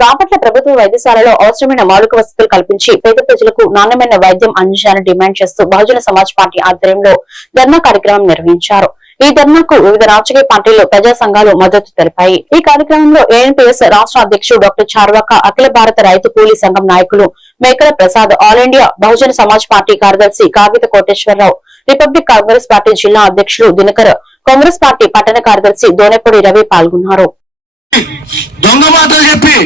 బాపట్ల ప్రభుత్వ వైద్యశాలలో అవసరమైన మౌలిక వసతులు కల్పించి పేద ప్రజలకు నాణ్యమైన వైద్యం అందించాలని డిమాండ్ చేస్తూ బహుజన సమాజ్ పార్టీ ఆధ్వర్యంలో ధర్నా కార్యక్రమం నిర్వహించారు. ఈ ధర్నాకు వివిధ రాజకీయ పార్టీలు, ప్రజా సంఘాలు మద్దతు తెలిపాయి. ఈ కార్యక్రమంలో ఏఎన్పీఎస్ రాష్ట్ర అధ్యక్షుడు డాక్టర్ చార్వాక, అఖిల భారత రైతు కూలీ సంఘం నాయకులు మేకల Prasad, all India Bahujan Samaj party కార్యదర్శి కాగిత కోటేశ్వరరావు, రిపబ్లిక్ కాంగ్రెస్ పార్టీ జిల్లా అధ్యక్షులు దినకర్, కాంగ్రెస్ పార్టీ పట్టణ కార్యదర్శి దోనెపూడి రవి పాల్గొన్నారు. దొంగ మాటలు చెప్పి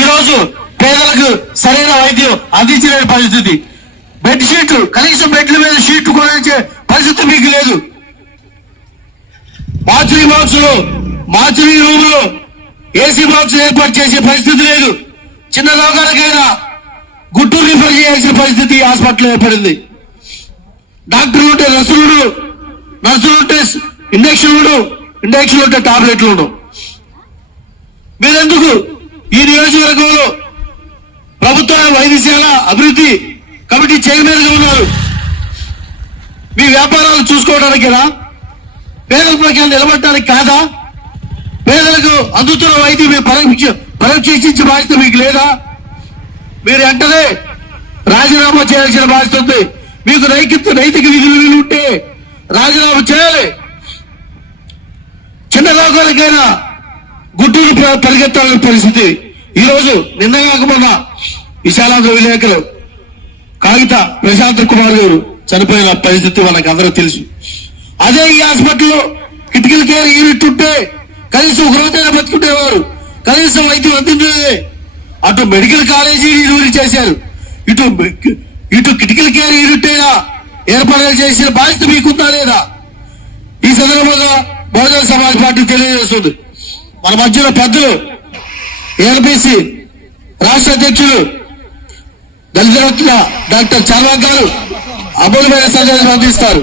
ఈ రోజు పేదలకు సరైన వైద్యం అందించలేని పరిస్థితి. బెడ్ షీట్లు, కనీసం బెడ్ల మీద షీట్లు కొనిచ్చే పరిస్థితి మీకు లేదు. మార్చురీ రూములు ఏసీ బాక్స్ ఏర్పాటు చేసే పరిస్థితి లేదు. చిన్న రోగాలకైనా గుంటూరు రిఫర్ చేయాల్సిన పరిస్థితి హాస్పిటల్ ఏర్పడింది. డాక్టర్లు ఉంటే నర్సులు ఉంటే ఇంజక్షన్లు ఉంటే టాబ్లెట్లు ఉండవు. మీరెందుకు ఈ నియోజకవర్గంలో ప్రభుత్వ వైద్యశాల అభివృద్ధి కమిటీ చైర్మన్ గా ఉన్నారు? మీ వ్యాపారాలు చూసుకోవడానికేనా? పేదల ప్రకారం నిలబడటానికి కాదా? పేదలకు అందుతున్న వైద్యం పరీక్షించే బాధ్యత మీకు లేదా? మీరు వెంటనే రాజీనామా చేయాల్సిన బాధ్యత ఉంది. మీకు నైతిక విధులు ఉంటే రాజీనామా చేయాలి. చిన్న లోకాలకైనా గుంటూరు పరిగెత్తాలని పరిస్థితి. ఈ రోజు నిన్న కాకపోయినా విశాలాంధ్ర విలేకరు కాగిత ప్రశాంత్ కుమార్ గారు చనిపోయిన పరిస్థితి మనకు అందరూ తెలుసు. అదే ఈ హాస్పిటల్లో క్రిటికల్ కేర్ యూనిట్ ఉంటే కనీసం ఒక రోజైనా బతుకుంటేవారు, కనీసం వైద్యం అందించే. అటు మెడికల్ కాలేజీ యూనిట్ చేశారు, ఇటు క్రిటికల్ కేర్ యూనిట్ అయినా ఏర్పాటు చేసిన బాధ్యత మీకుందా లేదా? ఈ సందర్భంగా బహుజన సమాజ్ పార్టీ తెలియజేస్తుంది. మన మధ్యలో పెద్దలు ఏఎన్పీసీ రాష్ట్ర అధ్యక్షులు దళిత డాక్టర్ చార్వాక్ గారు అమూల్యమైన సందేశం అందిస్తారు.